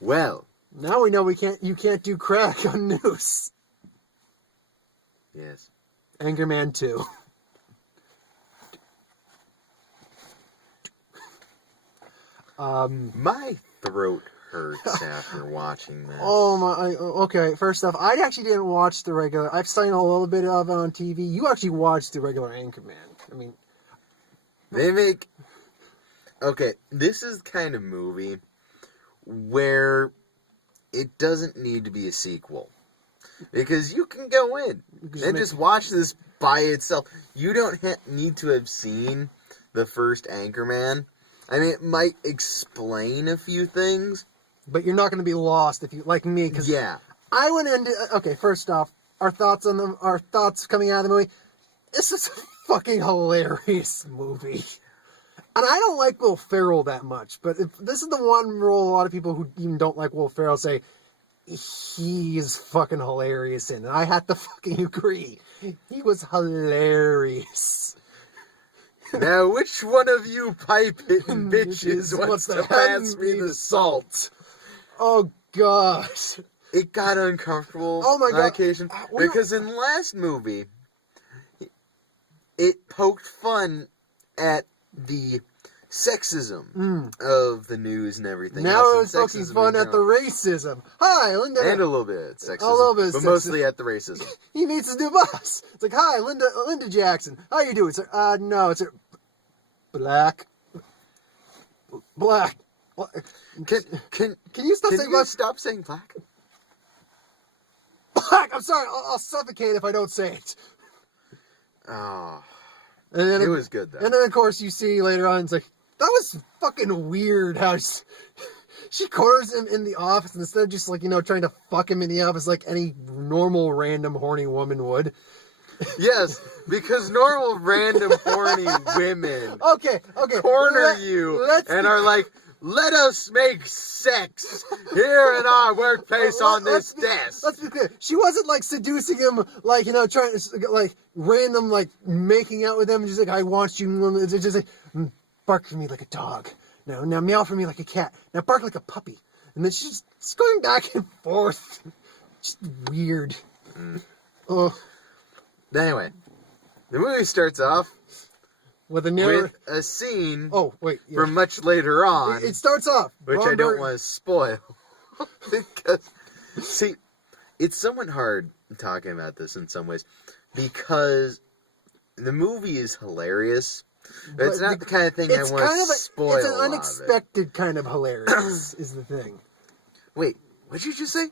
Well. Now we know you can't do crack on news. Yes. Anchorman 2. My throat hurts after watching this. Oh my, okay, first off, I actually didn't watch the regular, I've seen a little bit of it on TV. You actually watched the regular Anchorman. I mean... They make... Okay, this is the kind of movie where it doesn't need to be a sequel. Because you can go in and just watch this by itself. You don't need to have seen the first Anchorman. I mean, it might explain a few things. But you're not going to be lost if you, like me, because yeah. I went into, okay, first off, our thoughts coming out of the movie. This is a fucking hilarious movie. And I don't like Will Ferrell that much, but this is the one role a lot of people who even don't like Will Ferrell say, he is fucking hilarious in. And I have to fucking agree. He was hilarious. Now, which one of you pipe-hitting bitches wants to pass me the salt? Oh, gosh. It got uncomfortable on occasion. Because in the last movie, it poked fun at the sexism of the news and everything. Now it's poking fun at the racism. Hi, Linda. And a little bit at sexism. A little bit of but sexism. Mostly at the racism. He meets his new boss. It's like, hi, Linda Jackson. How you doing? It's like, no, it's black. Can you stop saying black? Black! I'm sorry, I'll suffocate if I don't say it. Oh. And then it was good, though. And then, of course, you see later on, it's like, that was fucking weird how she corners him in the office and instead of just, like, trying to fuck him in the office like any normal, random, horny woman would. Yes, because normal, random, horny women corner you and are like, let us make sex here in our workplace on this desk. Let's be clear. She wasn't, like, seducing him, like, trying to, like, random, like, making out with him. Just like, I want you. It's just like, bark for me like a dog. Now meow for me like a cat. Now bark like a puppy. And then she's just going back and forth. Just weird. Oh. Anyway, the movie starts off with a scene from much later on. It starts off. Which I don't want to spoil. Because, see, it's somewhat hard talking about this in some ways. Because the movie is hilarious. But it's not the kind of thing I want to spoil. It's an unexpected kind of hilarious, is the thing. Wait, what'd you just say?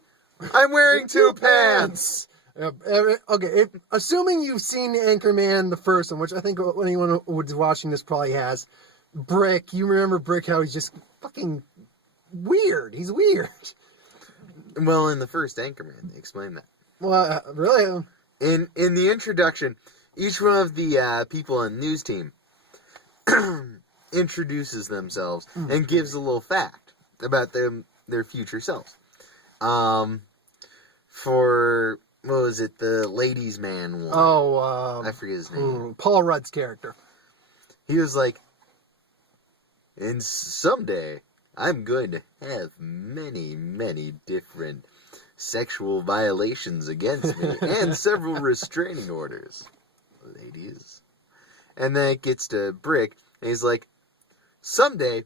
I'm wearing two pants! Okay, assuming you've seen Anchorman, the first one, which I think anyone who's watching this probably has. Brick, you remember Brick, how he's just fucking weird. He's weird. Well, in the first Anchorman, they explain that. Well, really? In the introduction, each one of the people on the news team introduces themselves and gives a little fact about their future selves. For... What was it? The ladies' man one. I forget his name. Paul Rudd's character. He was like, and someday I'm going to have many, many different sexual violations against me and several restraining orders. Ladies. And then it gets to Brick, and he's like, someday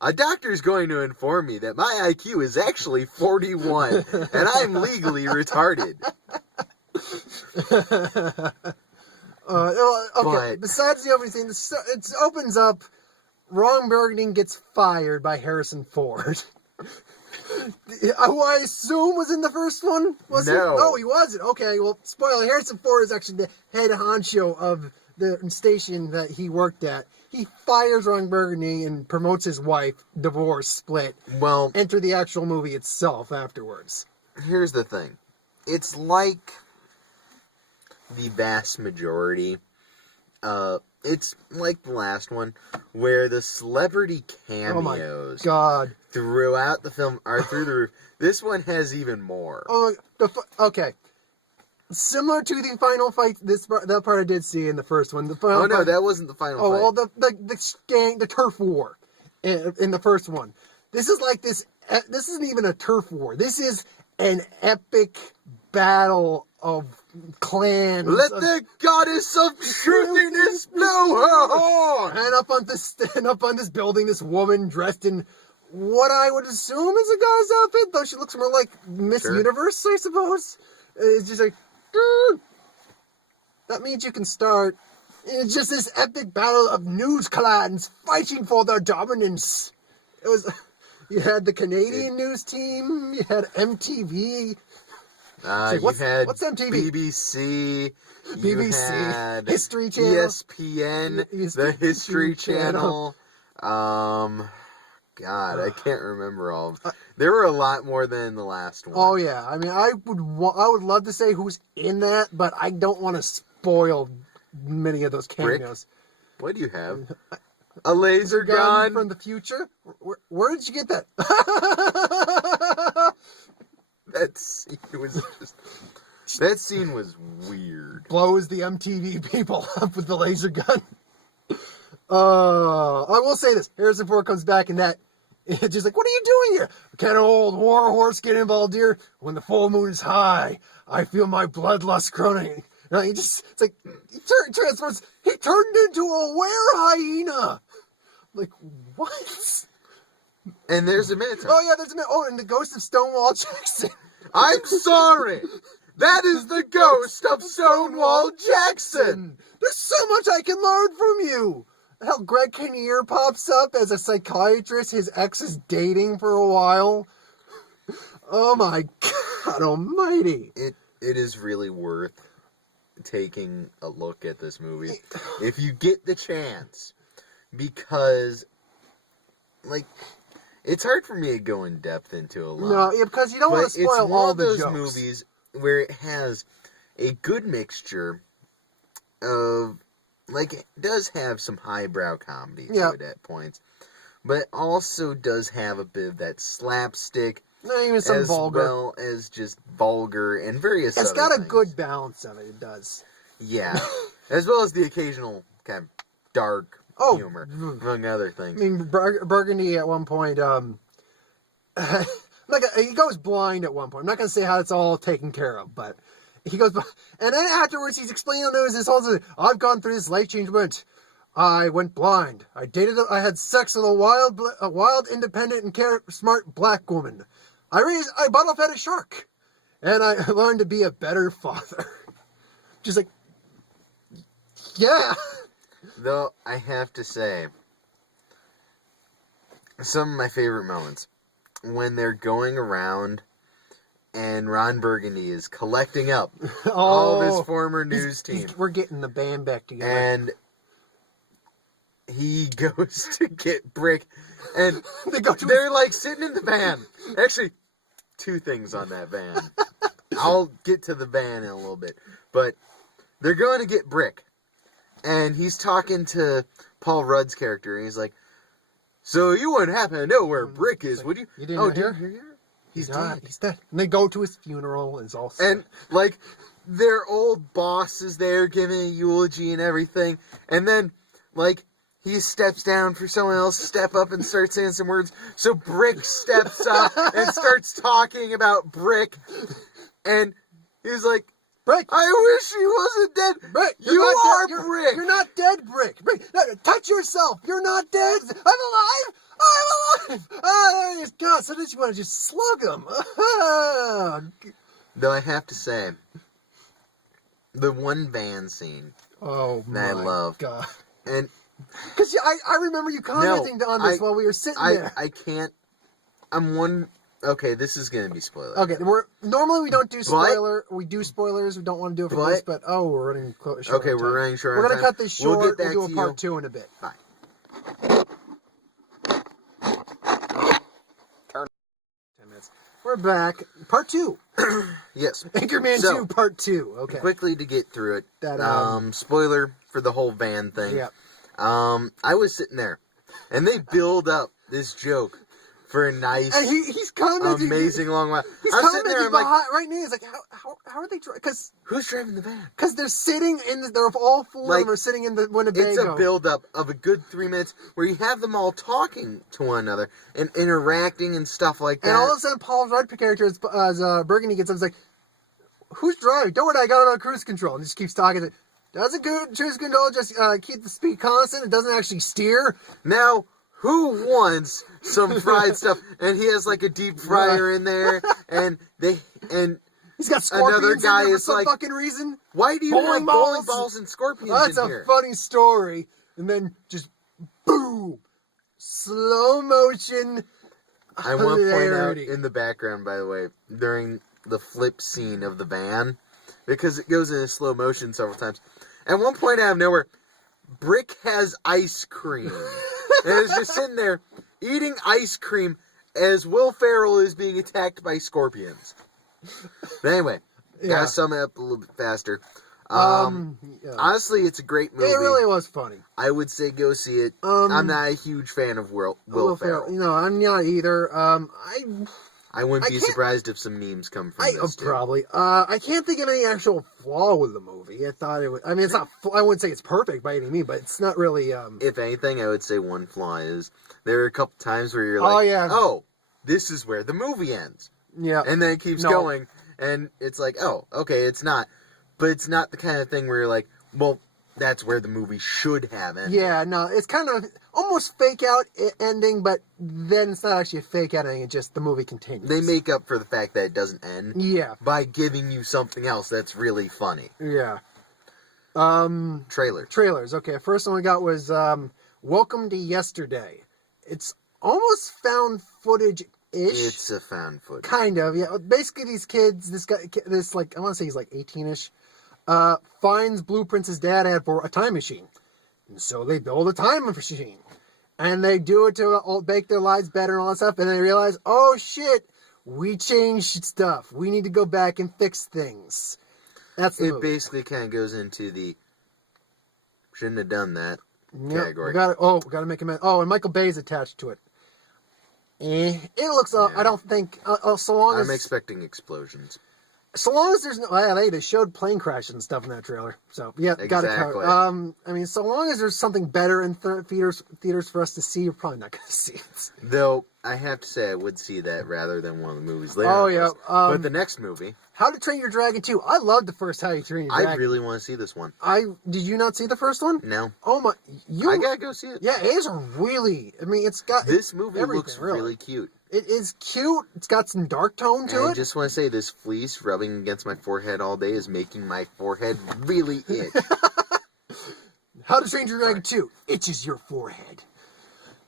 a doctor's going to inform me that my IQ is actually 41, and I'm legally retarded. Besides the opening scene, it opens up, Ron Burgundy gets fired by Harrison Ford. Who I assume was in the first one? Was no. He? Oh, he wasn't. Okay, well, spoiler, Harrison Ford is actually the head honcho of the station that he worked at. He fires Ron Burgundy and promotes his wife, divorce, split. Well, enter the actual movie itself afterwards. Here's the thing. It's like the vast majority. It's like the last one, where the celebrity cameos throughout the film are through the roof. This one has even more. Okay. Similar to the final fight, that part I did see in the first one. That wasn't the final fight. Well, the turf war in the first one. This is like this this isn't even a turf war. This is an epic battle of clans. Let the goddess of truthiness blow her horn! And up on this building, this woman dressed in what I would assume is a guy's outfit, though she looks more like Miss Universe, I suppose. It's just like, that means you can start. It's just this epic battle of news clans fighting for their dominance. It was. You had the Canadian news team. You had MTV. What's MTV? BBC. BBC. You had History Channel. ESPN. The History Channel. God, I can't remember all of them. There were a lot more than the last one. Oh yeah, I mean, I would love to say who's in that, but I don't want to spoil many of those cameos. Brick, what do you have? A laser gun from the future? Where did you get that? That scene was weird. Blows the MTV people up with the laser gun. I will say this. Harrison Ford comes back and that it's just like, what are you doing here? Can an old war horse get involved here? When the full moon is high, I feel my bloodlust growing. No, it's like, he transforms, he turned into a were-hyena. Like, what? And there's a Minotaur. Oh, yeah, there's a Minotaur. Oh, and the ghost of Stonewall Jackson. I'm sorry. That is the ghost of Stonewall Jackson. There's so much I can learn from you. How Greg Kinnear pops up as a psychiatrist his ex is dating for a while. Oh, my God almighty. It is really worth taking a look at this movie if you get the chance, because like it's hard for me to go in depth into a lot. No, yeah, because you don't want to spoil all the jokes. It's one of those movies where it has a good mixture of, like, it does have some highbrow comedy to it at points, but it also does have a bit of that slapstick. Not even some as vulgar. well as just vulgar and various It's other got a things. good balance of it, it does. Yeah. As well as the occasional kind of dark humor, among other things. I mean, Burgundy at one point, he goes blind at one point. I'm not going to say how it's all taken care of, but he goes blind. And then afterwards, he's explaining to this whole thing. I've gone through this life change event. I went blind. I had sex with a wild, independent, and smart black woman. I bottle fed a shark, and I learned to be a better father. Just like, yeah. Though, I have to say, some of my favorite moments, when they're going around and Ron Burgundy is collecting up all of his former news team. We're getting the band back together. And he goes to get Brick, and they're like sitting in the van. Actually, two things on that van. I'll get to the van in a little bit. But they're going to get Brick, and he's talking to Paul Rudd's character, and he's like, so you wouldn't happen to know where Brick is, would you? You didn't hear? He's dead. He's dead. And they go to his funeral, and it's all sad. And, like, their old boss is there giving a eulogy and everything, and then, like, he steps down for someone else to step up and start saying some words. So Brick steps up and starts talking about Brick. And he's like, Brick, I wish he wasn't dead. Brick, you are Brick. You're not dead, Brick. Brick, no, touch yourself. You're not dead. I'm alive. I'm alive. Oh, God, sometimes you want to just slug him. Though I have to say, the one van scene that I love. God. And because I remember you commenting on this while we were sitting there. I can't. Okay, this is going to be spoiler. Okay, normally we don't do we do spoilers. We don't want to do it for this, but we're running short. Okay, we're running short. We're going to cut this short. We'll do a part 2 in a bit. Bye. 10 minutes. We're back. Part 2. Yes. Anchorman 2, Part 2. Okay. Quickly to get through it. Spoiler for the whole van thing. Yeah. I was sitting there, and they build up this joke for a nice, and he's commenting. amazing long while. He's I'm sitting commenting there, I'm like, right now. He's like, how are they? Because who's driving the van? Because they're sitting they're all four of them are sitting in the Winnebago. It's a build-up of a good 3 minutes where you have them all talking to one another and interacting and stuff like that. And all of a sudden, Paul's Rudd character, as Burgundy gets up, he's like, who's driving? Don't worry, I got it on cruise control. And he just keeps talking. Doesn't cruise control just keep the speed constant? It doesn't actually steer? Now, who wants some fried stuff? And he has like a deep fryer in there, and he's got scorpions another guy in there is for some like, fucking reason. Why do you have bowling balls and scorpions That's in here? That's a funny story. And then just boom, slow motion. I want to point out hilarity. in the background, by the way, during the flip scene of the van, because it goes into slow motion several times. At one point out of nowhere, Brick has ice cream. And is just sitting there eating ice cream as Will Ferrell is being attacked by scorpions. But anyway, gotta sum it up a little bit faster. Honestly, it's a great movie. It really was funny. I would say go see it. I'm not a huge fan of Will Ferrell. No, I'm not either. I wouldn't be surprised if some memes come from this too. Probably. I can't think of any actual flaw with the movie. I thought it was. I mean, it's not. I wouldn't say it's perfect by any means, but it's not really. If anything, I would say one flaw is there are a couple times where you're like, oh, this is where the movie ends. Yeah. And then it keeps going, and it's like, oh, okay, it's not. But it's not the kind of thing where you're like, well, that's where the movie should have ended. Yeah, no, it's kind of almost fake out ending, but then it's not actually a fake out ending, it's just the movie continues. They make up for the fact that it doesn't end. Yeah. By giving you something else that's really funny. Yeah. Trailers. Okay, first one we got was Welcome to Yesterday. It's almost found footage-ish. It's a found footage. Kind of, yeah. Basically, these kids, this like, I want to say he's like 18-ish, finds blueprints his dad had for a time machine. And so they build a time machine. And they do it to make their lives better and all that stuff. And they realize, oh shit, we changed stuff. We need to go back and fix things. That's the movie. Basically kind of goes into the shouldn't have done that category. We gotta make him. Oh, and Michael Bay's attached to it. It looks. I don't think. So long as I'm expecting explosions. So long as there's no, they showed plane crashes and stuff in that trailer. So yeah, got it covered. I mean, so long as there's something better in theaters for us to see, you're probably not going to see it. Though I have to say, I would see that rather than one of the movies later. Oh yeah, but the next movie, How to Train Your Dragon 2. I loved the first How to Train Your Dragon. I really want to see this one. Did you not see the first one? No. Oh my, I gotta go see it. Yeah, it is really. I mean, it's got this movie looks really cute. It is cute. It's got some dark tone to it. I just want to say this fleece rubbing against my forehead all day is making my forehead really itch. How to Train Your Dragon 2 itches your forehead.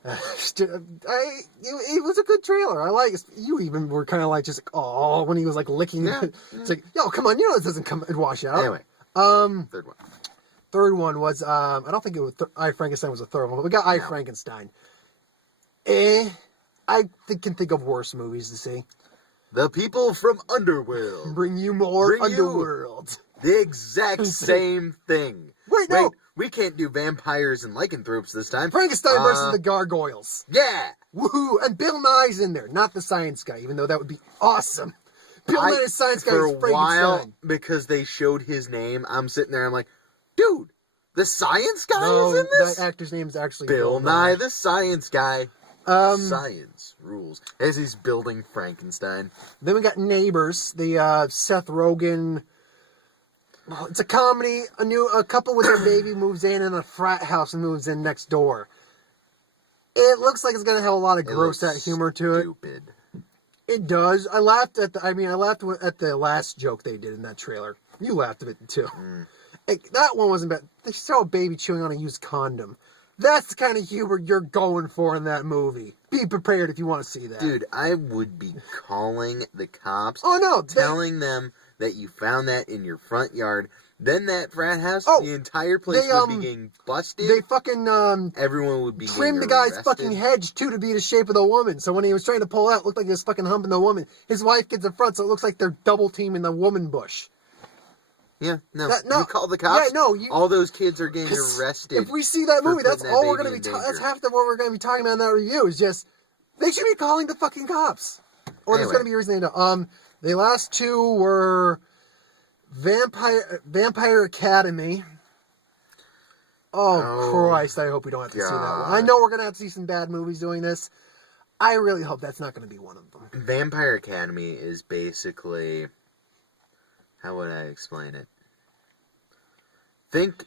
It was a good trailer. I like it. You even were kind of like just oh when he was like licking. Yeah. It's like, yo, come on, you know it doesn't come and wash out. Anyway, third one was I don't think it was I Frankenstein was the third one, but we got I Frankenstein. I can think of worse movies to see. The People from Underworld. Bring you more Underworld. The exact same thing. Wait, no. We can't do vampires and lycanthropes this time. Frankenstein versus the Gargoyles. Yeah. Woohoo! And Bill Nye's in there, not the science guy, even though that would be awesome. Bill Nye, the science guy, is Frankenstein. For a while, because they showed his name, I'm sitting there, I'm like, dude, the science guy is in this? The actor's name is actually Bill Nye, the science guy. Science rules. As he's building Frankenstein. Then we got Neighbors, the Seth Rogen. Well, it's a comedy. A couple with their baby moves in a frat house and moves in next door. It looks like it's gonna have a lot of gross out humor to it. Stupid. It does. I laughed at the last joke they did in that trailer. You laughed at it too. That one wasn't bad. They saw a baby chewing on a used condom. That's the kind of humor you're going for in that movie. Be prepared if you want to see that. Dude, I would be calling the cops. Oh, no. Telling them that you found that in your front yard. Then that frat house, the entire place would be getting busted. They fucking, everyone would be trimmed the guy's fucking hedge, too, to be the shape of the woman. So when he was trying to pull out, it looked like he was fucking humping the woman. His wife gets in front, so it looks like they're double teaming the woman bush. Yeah, no. You call the cops. Yeah, no. All those kids are getting arrested. If we see that movie, that's all we're going to be. That's half of what we're going to be talking about in that review. Is just They should be calling the fucking cops. Or there's Anyway. going to be a reason they don't. The last two were Vampire Academy. Oh, Christ, I hope we don't have to see that one. I know we're going to have to see some bad movies doing this. I really hope that's not going to be one of them. Vampire Academy is basically... How would I explain it? Think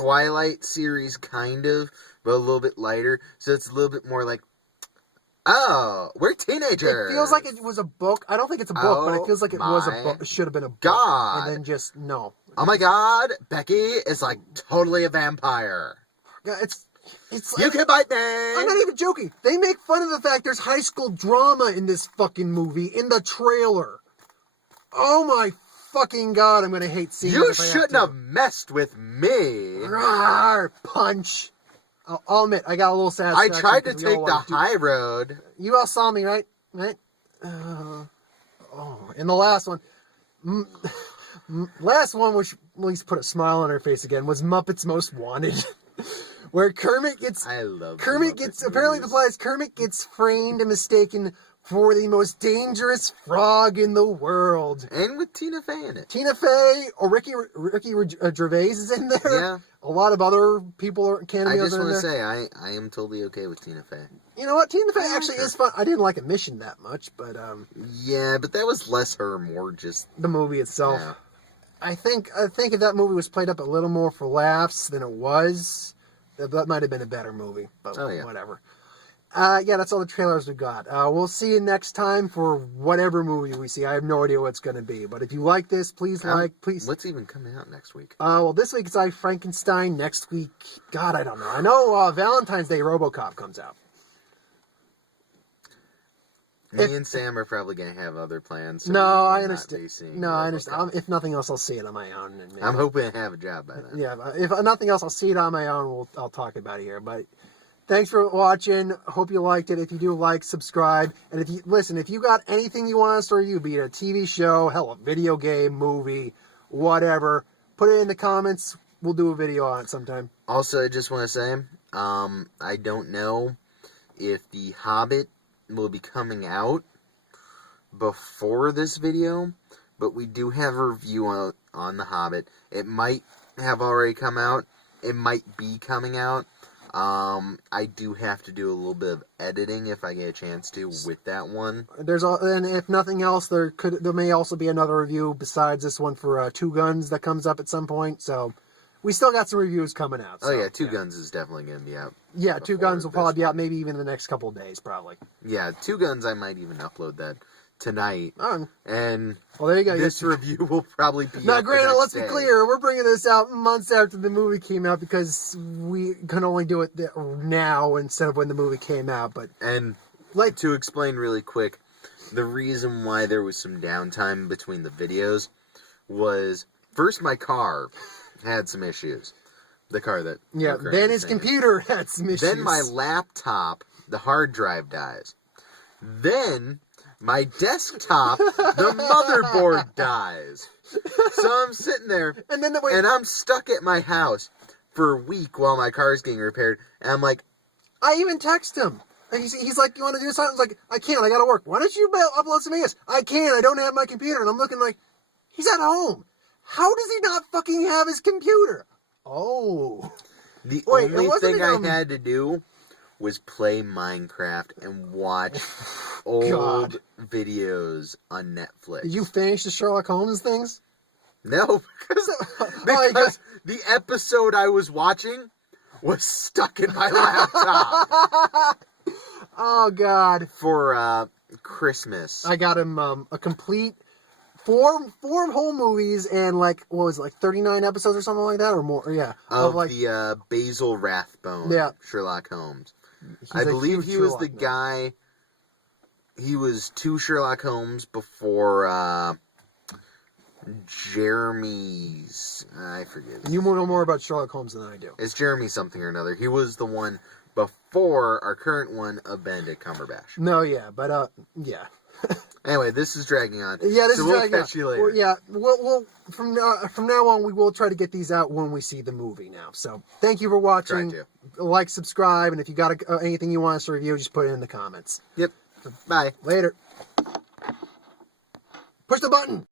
Twilight series, kind of, but a little bit lighter. So it's a little bit more like, oh, we're teenagers. It feels like it was a book. I don't think it's a book, but it feels like it was a book. It should have been a book. God. And then just, no. Oh my God, Becky is like totally a vampire. Yeah, it's You can bite me. I'm not even joking. They make fun of the fact there's high school drama in this fucking movie, in the trailer. Oh my fucking God, I'm gonna hate seeing it. You shouldn't have messed with me. Rawr, punch. I'll admit, I got a little sad. I tried to take the high road. You all saw me, right? Right? And the last one. Last one, which at least put a smile on her face again, was Muppets Most Wanted. Where Kermit gets... I love Kermit gets... Apparently the plot is Kermit gets framed and mistaken for the most dangerous frog in the world. And with Tina Fey in it. Tina Fey, or Ricky Gervais is in there. Yeah. A lot of other people are cameos. I just want to say, I am totally okay with Tina Fey. You know what? Tina Fey actually is fun. I didn't like Mission that much, but yeah, but that was less her, more just the movie itself. Yeah. I think if that movie was played up a little more for laughs than it was, that might have been a better movie. But whatever. Yeah, that's all the trailers we got. We'll see you next time for whatever movie we see. I have no idea what it's going to be. But if you like this, please please. What's even coming out next week? Well, this week it's I Frankenstein. Next week, God, I don't know. I know Valentine's Day RoboCop comes out. Me and Sam are probably going to have other plans. So I understand. I RoboCop. understand. If nothing else, I'll see it on my own. And maybe, I'm hoping to have a job by then. Yeah, if nothing else, I'll see it on my own. I'll talk about it here. But thanks for watching. Hope you liked it. If you do, like, subscribe. And if you got anything you want us to review, be it a TV show, hell, a video game, movie, whatever, put it in the comments. We'll do a video on it sometime. Also, I just want to say, I don't know if The Hobbit will be coming out before this video, but we do have a review on The Hobbit. It might have already come out. It might be coming out. I do have to do a little bit of editing if I get a chance to with that one. And if nothing else, there may also be another review besides this one for Two Guns that comes up at some point. So we still got some reviews coming out. So, Two Guns is definitely going to be out. Yeah, Two Guns will probably be out maybe even in the next couple of days, probably. Yeah, Two Guns, I might even upload that tonight. And well, there you go. This review will probably be now, up granted, let's be day. clear. We're bringing this out months after the movie came out because we can only do it now instead of when the movie came out. But to explain really quick, the reason why there was some downtime between the videos was, first, my car had some issues. The car that... Yeah, then his computer had some issues. Then my laptop, the hard drive dies. Then my desktop, the motherboard dies. So I'm sitting there, and I'm stuck at my house for a week while my car's getting repaired. And I'm like... I even text him. He's like, you want to do something? I was like, I can't, I got to work. Why don't you upload some videos? I can't, I don't have my computer. And I'm looking like, he's at home. How does he not fucking have his computer? Oh. The only thing I had to do was play Minecraft and watch old videos on Netflix. Did you finish the Sherlock Holmes things? No, because the episode I was watching was stuck in my laptop. Oh, God. For Christmas. I got him a complete... Four whole movies and 39 episodes or something like that or more. Yeah. Of the Basil Rathbone Sherlock Holmes. I believe he was the guy. He was 2 Sherlock Holmes before Jeremy's. I forget. You know more about Sherlock Holmes than I do. It's Jeremy something or another. He was the one before our current one of Benedict Cumberbatch. No, yeah, but yeah. Anyway, this is dragging on. Yeah, this so is we'll dragging catch on. you later. Well, yeah, we'll from now on we will try to get these out when we see the movie now. So thank you for watching. Try to. Like, subscribe, and if you got anything you want us to review, just put it in the comments. Yep. Bye. Later. Push the button.